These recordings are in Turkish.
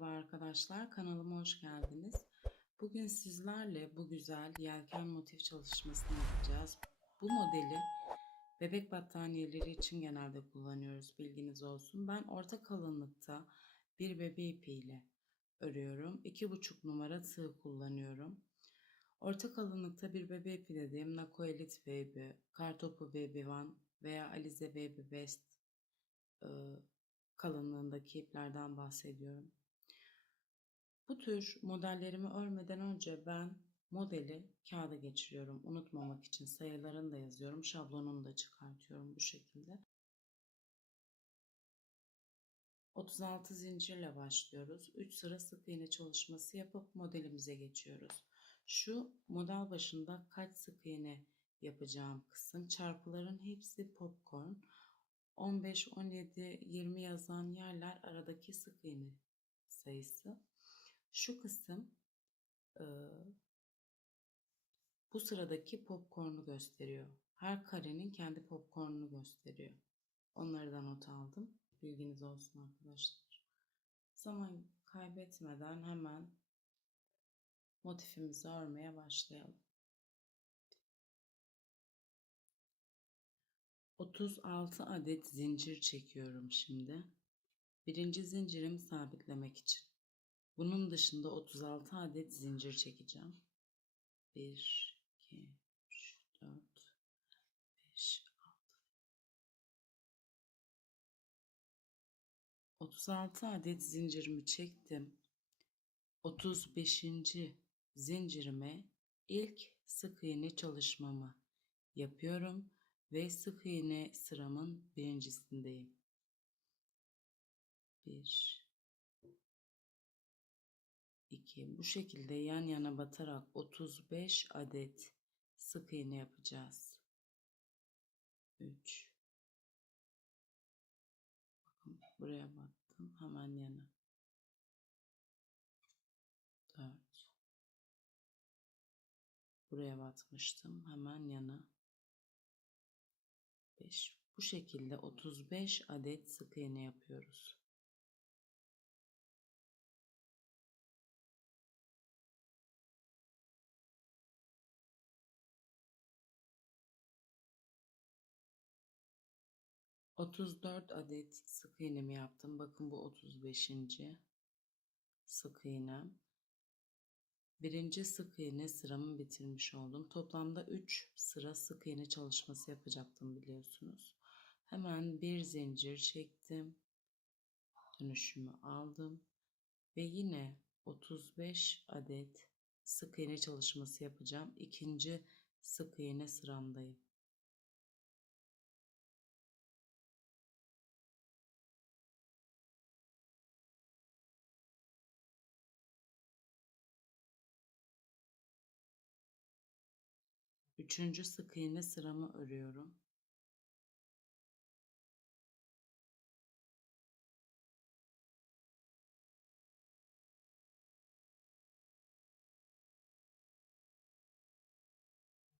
Merhaba arkadaşlar, kanalıma hoş geldiniz. Bugün sizlerle bu güzel yelken motif çalışmasını yapacağız. Bu modeli bebek battaniyeleri için genelde kullanıyoruz, bilginiz olsun. Ben orta kalınlıkta bir bebe ipiyle örüyorum. 2,5 numara tığ kullanıyorum. Orta kalınlıkta bir bebe ipi dediğim Nako Elite Baby, Kartopu Baby One veya Alize Baby Best ıı, kalınlığındaki iplerden bahsediyorum. Bu tür modellerimi örmeden önce ben modeli kağıda geçiriyorum. Unutmamak için sayılarını da yazıyorum. Şablonunu da çıkartıyorum bu şekilde. 36 zincirle başlıyoruz. 3 sıra sık iğne çalışması yapıp modelimize geçiyoruz. Şu model başında kaç sık iğne yapacağım kısım çarpıların hepsi popcorn. 15, 17, 20 yazan yerler aradaki sık iğne sayısı. Şu kısım e, bu sıradaki popcorn'u gösteriyor. Her karenin kendi popcorn'unu gösteriyor. Onları da not aldım. Bilginiz olsun arkadaşlar. Zaman kaybetmeden hemen motifimizi örmeye başlayalım. 36 adet zincir çekiyorum şimdi. Birinci zincirimi sabitlemek için. Bunun dışında 36 adet zincir çekeceğim. 1, 2, 3, 4, 5, 6. 36 adet zincirimi çektim. 35. zincirime ilk sık iğne çalışmamı yapıyorum ve sık iğne sıramın birincisindeyim. 1 2 bu şekilde yan yana batarak 35 adet sık iğne yapacağız. 3 Bakın buraya battım hemen yana. 4 Buraya batmıştım hemen yana. 5 bu şekilde 35 adet sık iğne yapıyoruz. Otuz dört adet sık iğnemi yaptım. Bakın bu otuz beşinci sık iğnem. Birinci sık iğne sıramı bitirmiş oldum. Toplamda 3 sıra sık iğne çalışması yapacaktım biliyorsunuz. Hemen bir zincir çektim. Dönüşümü aldım. Ve yine 35 adet sık iğne çalışması yapacağım. İkinci sık iğne sıramdayım. Üçüncü sık iğne sıramı örüyorum.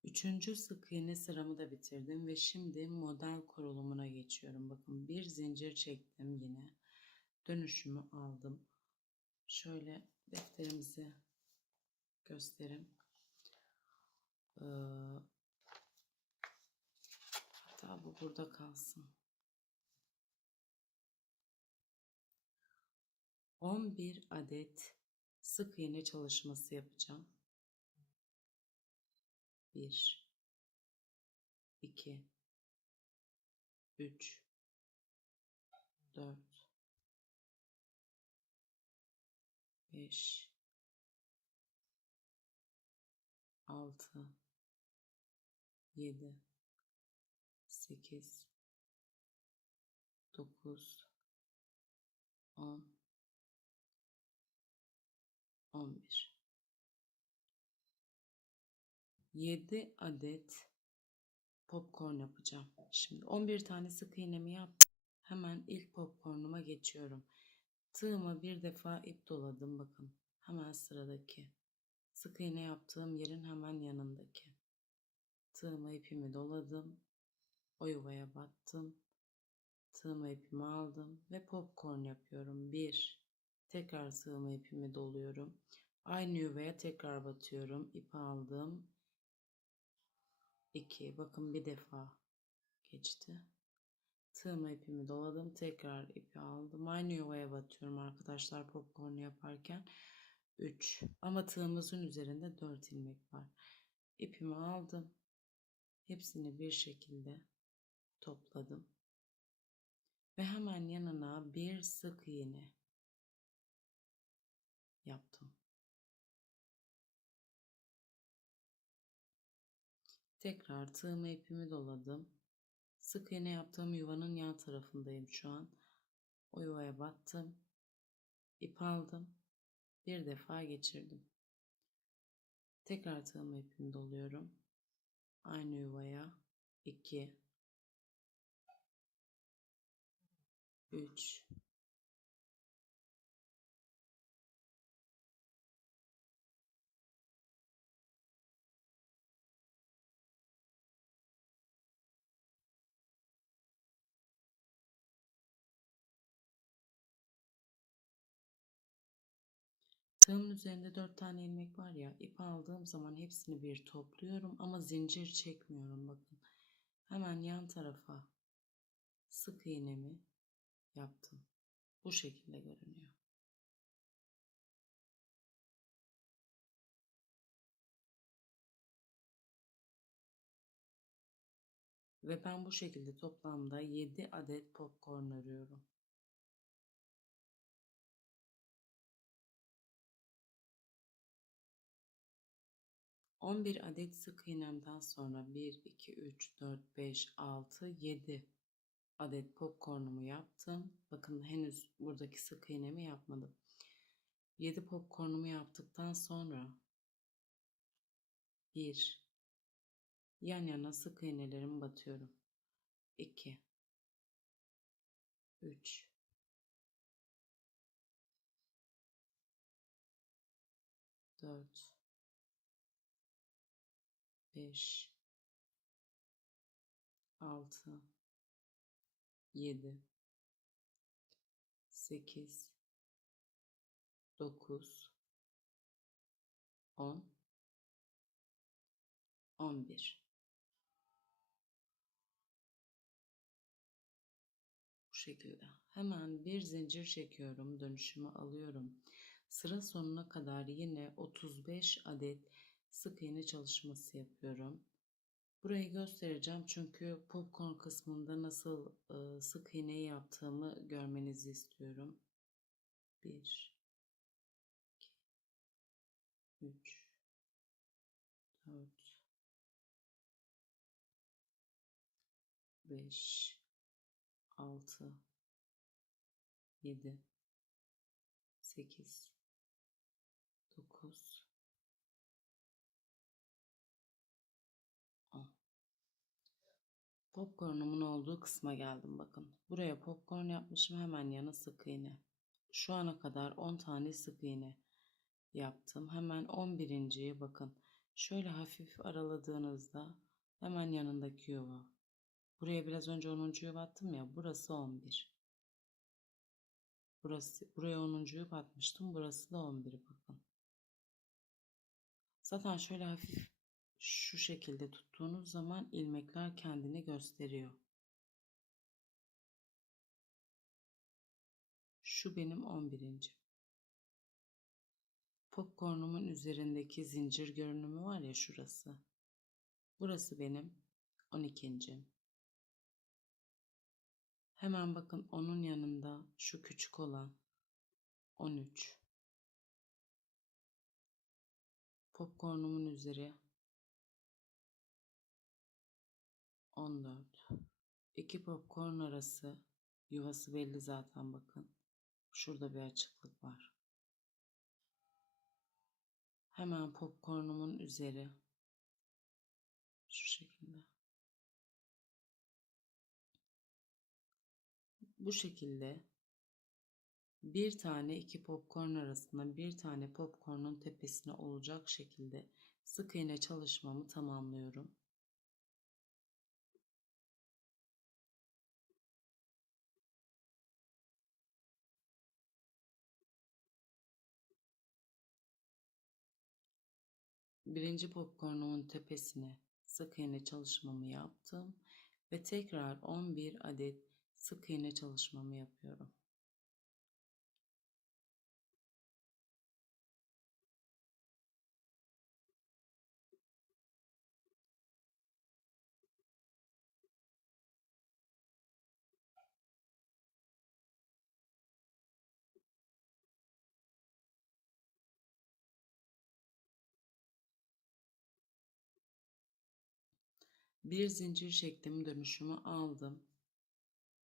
Üçüncü sık iğne sıramı da bitirdim ve şimdi model kurulumuna geçiyorum. Bakın bir zincir çektim yine. Dönüşümü aldım. Şöyle defterimizi göstereyim. Ee, hatta bu burada kalsın. 11 adet sık iğne çalışması yapacağım. 1 2 3 4 5 6 7 8 9 10 11 7 adet popcorn yapacağım. Şimdi 11 tane sık iğnemi yaptım. Hemen ilk popcornuma geçiyorum. Tığıma bir defa ip doladım bakın. Hemen sıradaki. Sık iğne yaptığım yerin hemen yanındaki. Tığıma ipimi doladım. O yuvaya battım. Tığıma ipimi aldım ve popcorn yapıyorum. 1 Tekrar sığma ipimi doluyorum. Aynı yuvaya tekrar batıyorum. İpi aldım. 2. Bakın bir defa geçti. Sığma ipimi doladım. Tekrar ipi aldım. Aynı yuvaya batıyorum arkadaşlar popcorn yaparken. 3. Ama tığımızın üzerinde 4 ilmek var. İpimi aldım. Hepsini bir şekilde topladım. Ve hemen yanına bir sık iğne yaptım. Tekrar tığımı ipimi doladım. Sık iğne yaptığım yuvanın yan tarafındayım şu an. O yuvaya battım. İp aldım. Bir defa geçirdim. Tekrar tığımı ipimi doluyorum. Aynı yuvaya. 2 3 Tığımın üzerinde 4 tane ilmek var ya ip aldığım zaman hepsini bir topluyorum ama zincir çekmiyorum bakın. Hemen yan tarafa sık iğnemi yaptım. Bu şekilde görünüyor. Ve ben bu şekilde toplamda 7 adet popcorn örüyorum. 11 adet sık iğnemden sonra 1, 2, 3, 4, 5, 6, 7 adet popcornumu yaptım. Bakın henüz buradaki sık iğnemi yapmadım. 7 popcornumu yaptıktan sonra 1 yan yana sık iğnelerimi batıyorum. 2 3 4 5 6 7 8 9 10 11 Bu şekilde. Hemen bir zincir çekiyorum. Dönüşümü alıyorum. Sıra sonuna kadar yine 35 adet sık iğne çalışması yapıyorum. Burayı göstereceğim çünkü popcorn kısmında nasıl sık iğne yaptığımı görmenizi istiyorum. 1 2 3 4 5 6 7 8 9 Popcornumun olduğu kısma geldim bakın. Buraya popcorn yapmışım hemen yana sık iğne. Şu ana kadar 10 tane sık iğne yaptım. Hemen 11.yi bakın. Şöyle hafif araladığınızda hemen yanındaki yuva. Buraya biraz önce 10. yuva attım ya. Burası 11. Burası, buraya 10. yuva atmıştım. Burası da 11 bakın. Zaten şöyle hafif şu şekilde tuttuğunuz zaman ilmekler kendini gösteriyor. Şu benim 11. Popcornumun üzerindeki zincir görünümü var ya şurası. Burası benim 12. Hemen bakın onun yanında şu küçük olan 13. Popcornumun üzeri 14. İki popcorn arası yuvası belli zaten bakın. Şurada bir açıklık var. Hemen popcornumun üzeri şu şekilde. Bu şekilde bir tane iki popcorn arasında bir tane popcornun tepesine olacak şekilde sık iğne çalışmamı tamamlıyorum. Birinci popcornumun tepesine sık iğne çalışmamı yaptım ve tekrar 11 adet sık iğne çalışmamı yapıyorum. Bir zincir çektim dönüşümü aldım.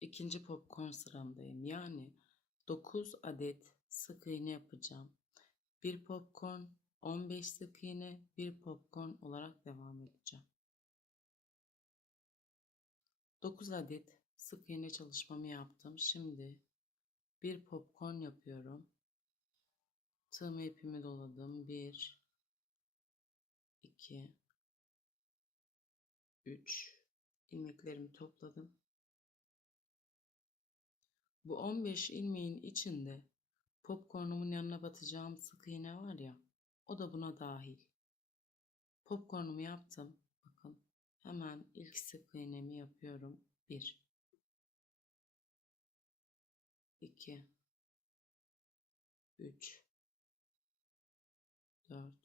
İkinci popcorn sıramdayım. Yani 9 adet sık iğne yapacağım. Bir popcorn, 15 sık iğne, bir popcorn olarak devam edeceğim. 9 adet sık iğne çalışmamı yaptım. Şimdi bir popcorn yapıyorum. Tığımı ipimi doladım. 1 2 3 ilmeklerimi topladım. Bu 15 ilmeğin içinde popcornumun yanına batacağım sık iğne var ya o da buna dahil. Popcornumu yaptım. Bakın hemen ilk sık iğnemi yapıyorum. 1 2 3 4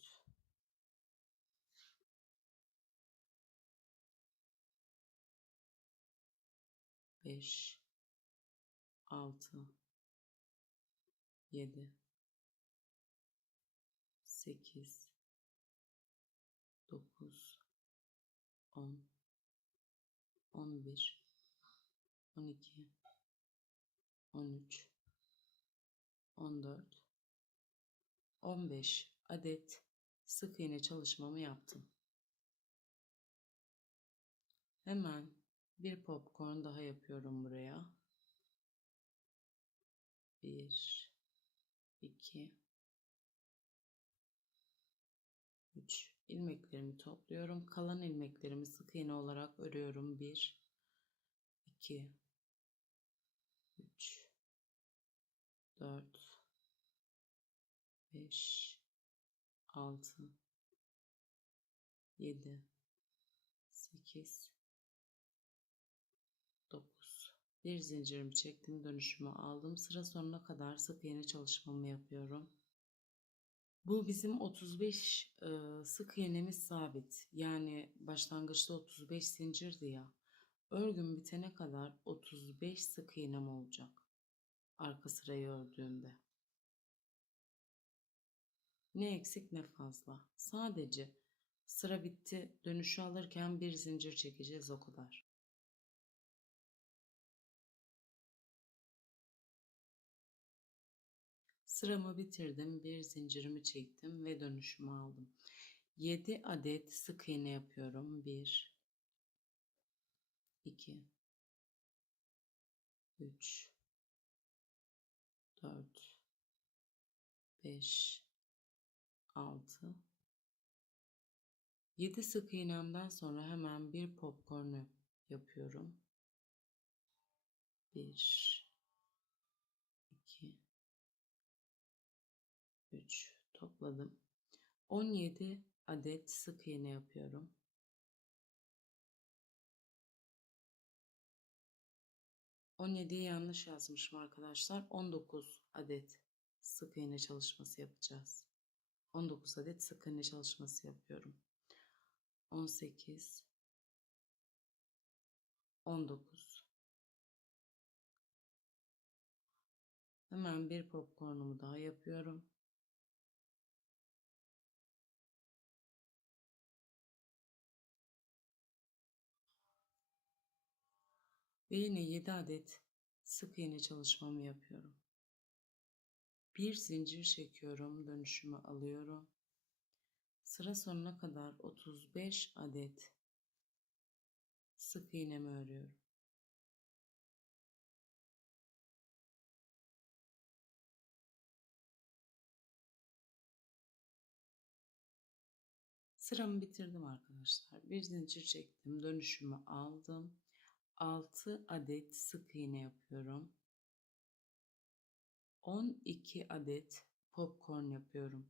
5 6 7 8 9 10 11 12 13 14 15 adet sık iğne çalışmamı yaptım. Hemen bir popcorn daha yapıyorum buraya. 1 2 3 ilmeklerimi topluyorum. Kalan ilmeklerimi sık iğne olarak örüyorum. 1 2 3 4 5 6 7 8 9 bir zincirimi çektim dönüşümü aldım. Sıra sonuna kadar sık iğne çalışmamı yapıyorum. Bu bizim 35 e, sık iğnemiz sabit. Yani başlangıçta 35 zincirdi ya. Örgüm bitene kadar 35 sık iğnem olacak. Arka sırayı ördüğümde. Ne eksik ne fazla. Sadece sıra bitti dönüşü alırken bir zincir çekeceğiz o kadar Sıramı bitirdim. Bir zincirimi çektim ve dönüşümü aldım. 7 adet sık iğne yapıyorum. 1 2 3 4 5 6 7 sık iğnemden sonra hemen bir popcorn yapıyorum. 1 topladım. 17 adet sık iğne yapıyorum. On yediyi yanlış yazmışım arkadaşlar. 19 adet sık iğne çalışması yapacağız. 19 adet sık iğne çalışması yapıyorum. 18 19 Hemen bir popcornumu daha yapıyorum. Ve yine 7 adet sık iğne çalışmamı yapıyorum. Bir zincir çekiyorum, dönüşümü alıyorum. Sıra sonuna kadar 35 adet sık iğnemi örüyorum. Sıramı bitirdim arkadaşlar. Bir zincir çektim, dönüşümü aldım. 6 adet sık iğne yapıyorum. 12 adet popcorn yapıyorum.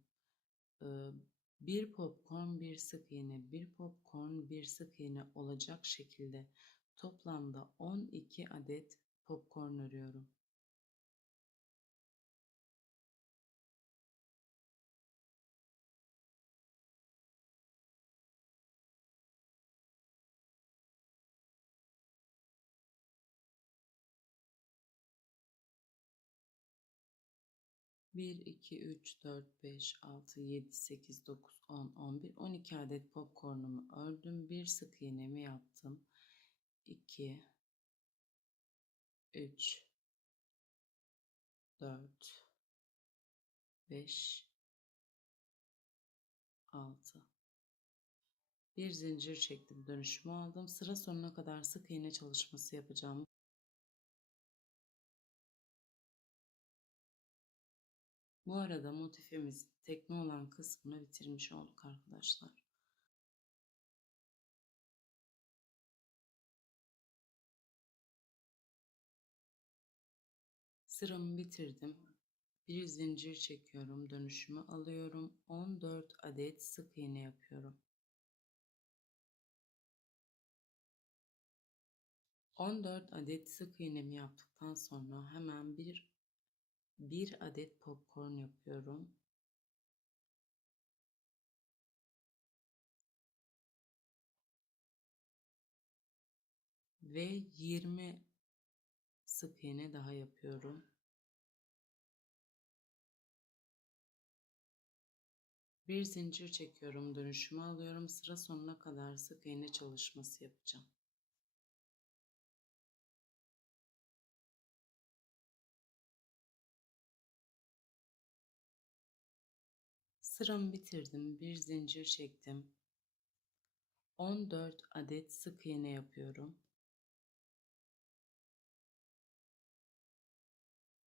bir popcorn, bir sık iğne, bir popcorn, bir sık iğne olacak şekilde toplamda 12 adet popcorn örüyorum. Bir, iki, üç, dört, beş, altı, yedi, sekiz, dokuz, on, on bir, on iki adet popcornumu ördüm. Bir sık iğnemi yaptım. 2 3 4 5 6 bir zincir çektim dönüşümü aldım sıra sonuna kadar sık iğne çalışması yapacağım bu arada motifimiz tekne olan kısmını bitirmiş olduk arkadaşlar Sıramı bitirdim. Bir zincir çekiyorum. Dönüşümü alıyorum. 14 adet sık iğne yapıyorum. 14 adet sık iğnemi yaptıktan sonra hemen bir bir adet popcorn yapıyorum. Ve 20 sık iğne daha yapıyorum. Bir zincir çekiyorum, dönüşümü alıyorum. Sıra sonuna kadar sık iğne çalışması yapacağım. Sıramı bitirdim. Bir zincir çektim. 14 adet sık iğne yapıyorum.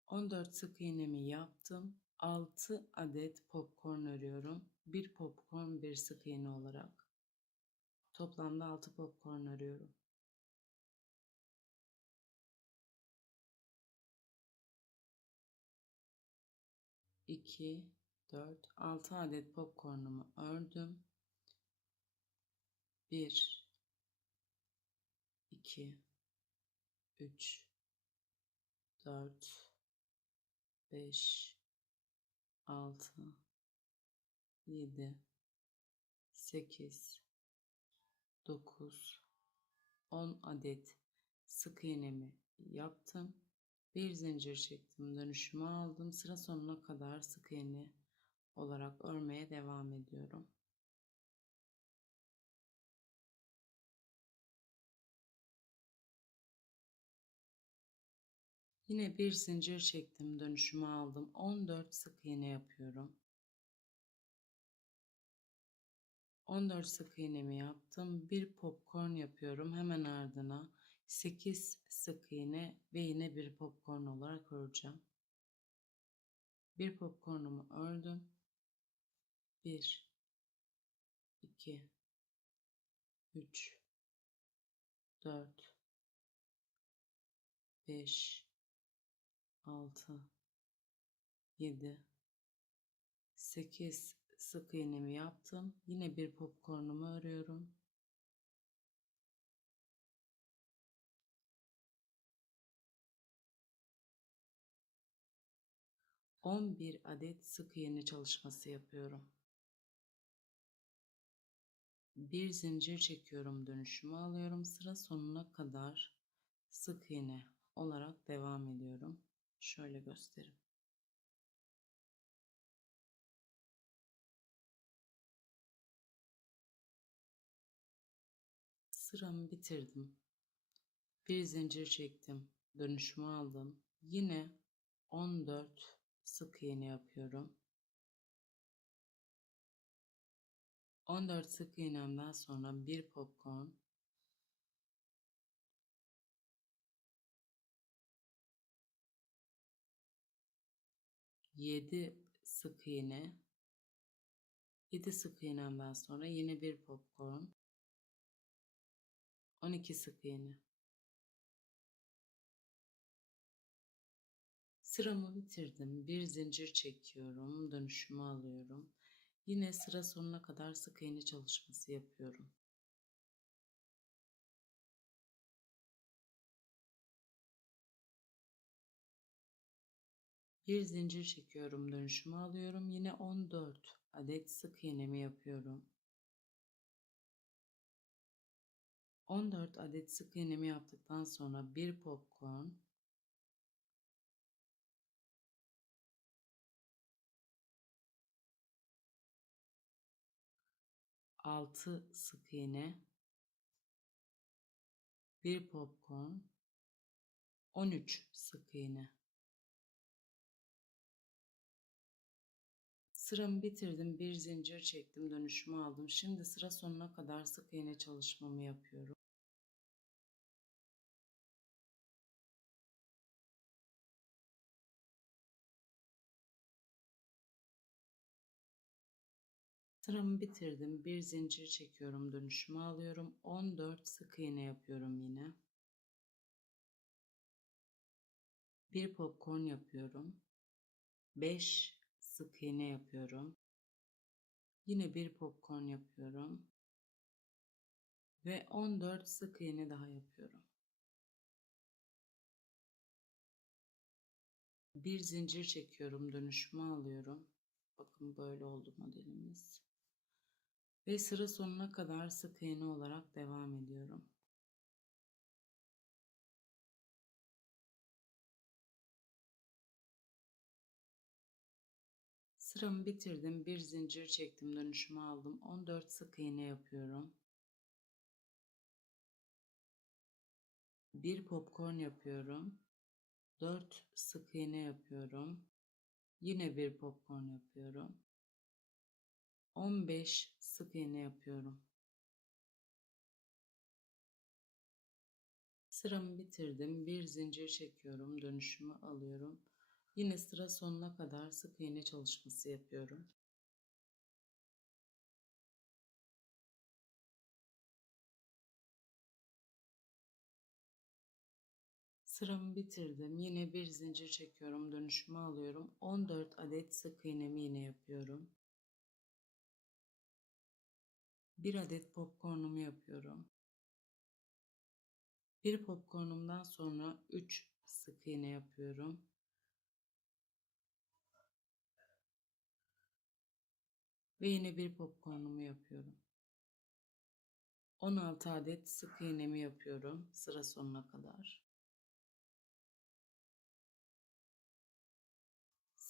14 sık iğnemi yaptım. 6 adet popcorn örüyorum. Bir popcorn bir sık iğne olarak. Toplamda 6 popcorn örüyorum. İki, dört, altı adet popcornumu ördüm. Bir, iki, üç, dört, 5 6 7 8 9 10 adet sık iğnemi yaptım. Bir zincir çektim, dönüşümü aldım. Sıra sonuna kadar sık iğne olarak örmeye devam ediyorum. Yine bir zincir çektim, dönüşümü aldım. 14 sık iğne yapıyorum. 14 sık iğnemi yaptım. Bir popcorn yapıyorum. Hemen ardına 8 sık iğne ve yine bir popcorn olarak öreceğim. Bir popcornumu ördüm. 1 2 3 4 5 6 7 8 sık iğnemi yaptım. Yine bir popcornumu örüyorum. On bir adet sık iğne çalışması yapıyorum. Bir zincir çekiyorum, dönüşümü alıyorum. Sıra sonuna kadar sık iğne olarak devam ediyorum. Şöyle göstereyim. Sıramı bitirdim. Bir zincir çektim. Dönüşümü aldım. Yine 14 sık iğne yapıyorum. 14 sık iğnemden sonra bir popcorn. 7 sık iğne. 7 sık iğnemden sonra yine bir popcorn. 12 sık iğne. Sıramı bitirdim. Bir zincir çekiyorum. Dönüşümü alıyorum Yine sıra sonuna kadar sık iğne çalışması yapıyorum. Bir zincir çekiyorum, dönüşümü alıyorum. Yine 14 adet sık iğnemi yapıyorum. 14 adet sık iğnemi yaptıktan sonra bir popcorn altı sık iğne bir popcorn 13 sık iğne Sıramı bitirdim. Bir zincir çektim. Dönüşümü aldım. Şimdi sıra sonuna kadar sık iğne çalışmamı yapıyorum. Sıramı bitirdim. Bir zincir çekiyorum. Dönüşümü alıyorum. 14 sık iğne yapıyorum yine. Bir popcorn yapıyorum. 5 sık iğne yapıyorum. Yine bir popcorn yapıyorum. Ve 14 sık iğne daha yapıyorum. Bir zincir çekiyorum, dönüşümü alıyorum. Bakın böyle oldu modelimiz. Ve sıra sonuna kadar sık iğne olarak devam ediyorum. Sıramı bitirdim. Bir zincir çektim. Dönüşümü aldım. 14 sık iğne yapıyorum. Bir popcorn yapıyorum. 4 sık iğne yapıyorum. Yine bir popcorn yapıyorum. 15 sık iğne yapıyorum. Sıramı bitirdim. Bir zincir çekiyorum. Dönüşümü alıyorum. Yine sıra sonuna kadar sık iğne çalışması yapıyorum. Sıramı bitirdim. Yine bir zincir çekiyorum. Dönüşümü alıyorum. 14 adet sık iğnemi yine yapıyorum. Bir adet popcornumu yapıyorum. Bir popcornumdan sonra 3 sık iğne yapıyorum. Ve yine bir popcornumu yapıyorum. 16 adet sık iğnemi yapıyorum sıra sonuna kadar.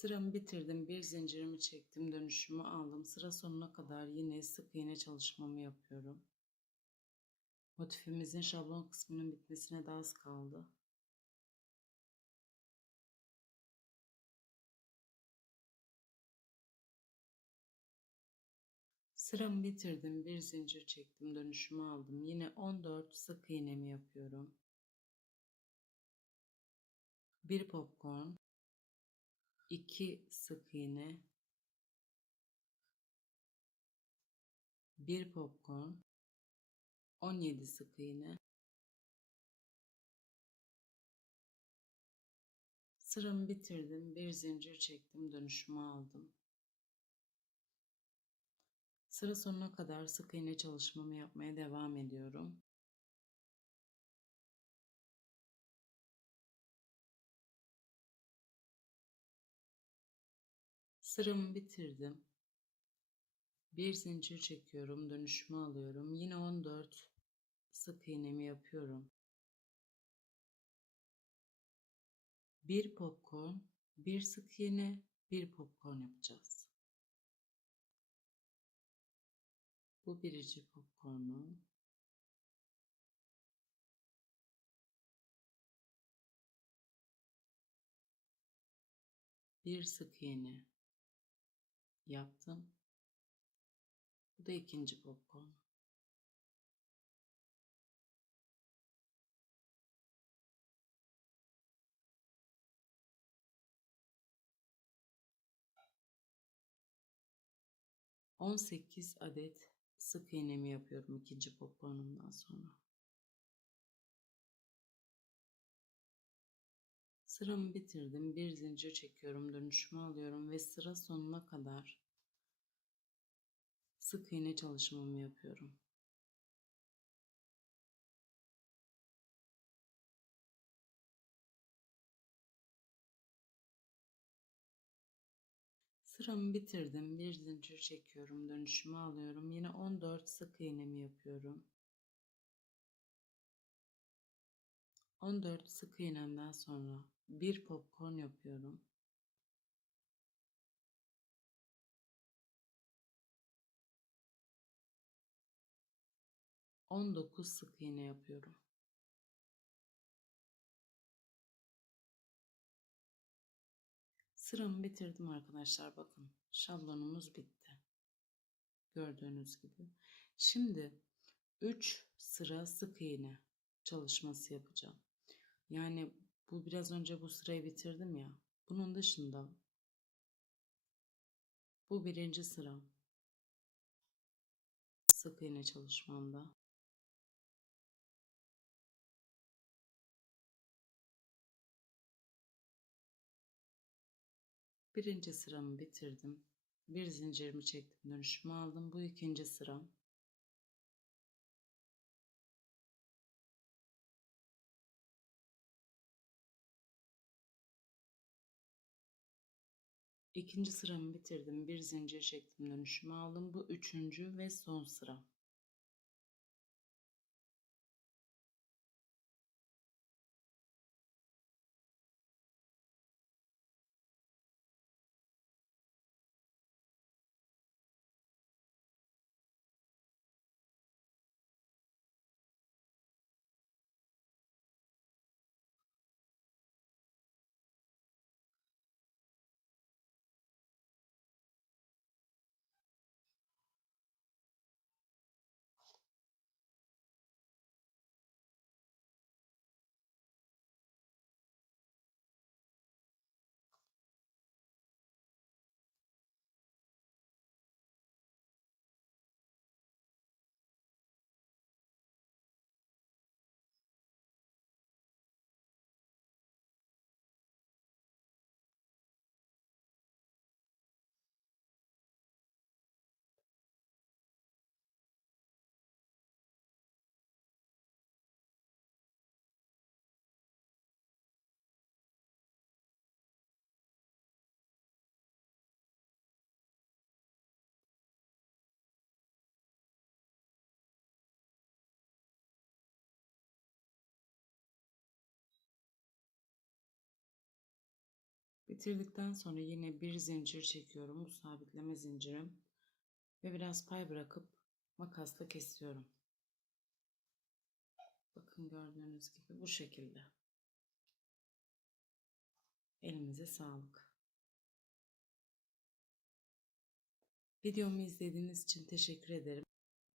Sıramı bitirdim. Bir zincirimi çektim. Dönüşümü aldım. Sıra sonuna kadar yine sık iğne çalışmamı yapıyorum. Motifimizin şablon kısmının bitmesine daha az kaldı. Sıramı bitirdim. Bir zincir çektim. Dönüşümü aldım. Yine 14 sık iğnemi yapıyorum. Bir popcorn. 2 sık iğne. Bir popcorn. 17 sık iğne. Sıramı bitirdim. Bir zincir çektim. Dönüşümü aldım. Sıra sonuna kadar sık iğne çalışmamı yapmaya devam ediyorum. Sıramı bitirdim. Bir zincir çekiyorum, dönüşümü alıyorum. Yine 14 sık iğnemi yapıyorum. Bir popcorn, bir sık iğne, bir popcorn yapacağız. Bu birinci popcornu. Bir sık iğne yaptım. Bu da ikinci popcorn. On sekiz adet sık iğnemi yapıyorum ikinci popcornumdan sonra. Sıramı bitirdim. Bir zincir çekiyorum. Dönüşümü alıyorum ve sıra sonuna kadar sık iğne çalışmamı yapıyorum. Sıramı bitirdim. Bir zincir çekiyorum. Dönüşümü alıyorum. Yine 14 sık iğnemi yapıyorum. 14 sık iğnemden sonra bir popcorn yapıyorum. On dokuz sık iğne yapıyorum. Sıramı bitirdim arkadaşlar. Bakın şablonumuz bitti. Gördüğünüz gibi. Şimdi 3 sıra sık iğne çalışması yapacağım. Yani bu biraz önce bu sırayı bitirdim ya. Bunun dışında bu birinci sıra sık iğne çalışmamda. Birinci sıramı bitirdim. Bir zincirimi çektim, dönüşümü aldım. Bu ikinci sıram. İkinci sıramı bitirdim. Bir zincir çektim, dönüşümü aldım. Bu üçüncü ve son sıra. Bitirdikten sonra yine bir zincir çekiyorum. Bu sabitleme zincirim. Ve biraz pay bırakıp makasla kesiyorum. Bakın gördüğünüz gibi bu şekilde. Elinize sağlık. Videomu izlediğiniz için teşekkür ederim.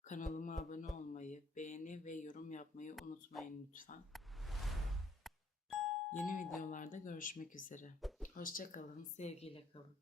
Kanalıma abone olmayı, beğeni ve yorum yapmayı unutmayın lütfen. Yeni videolarda görüşmek üzere. Hoşçakalın, sevgiyle kalın.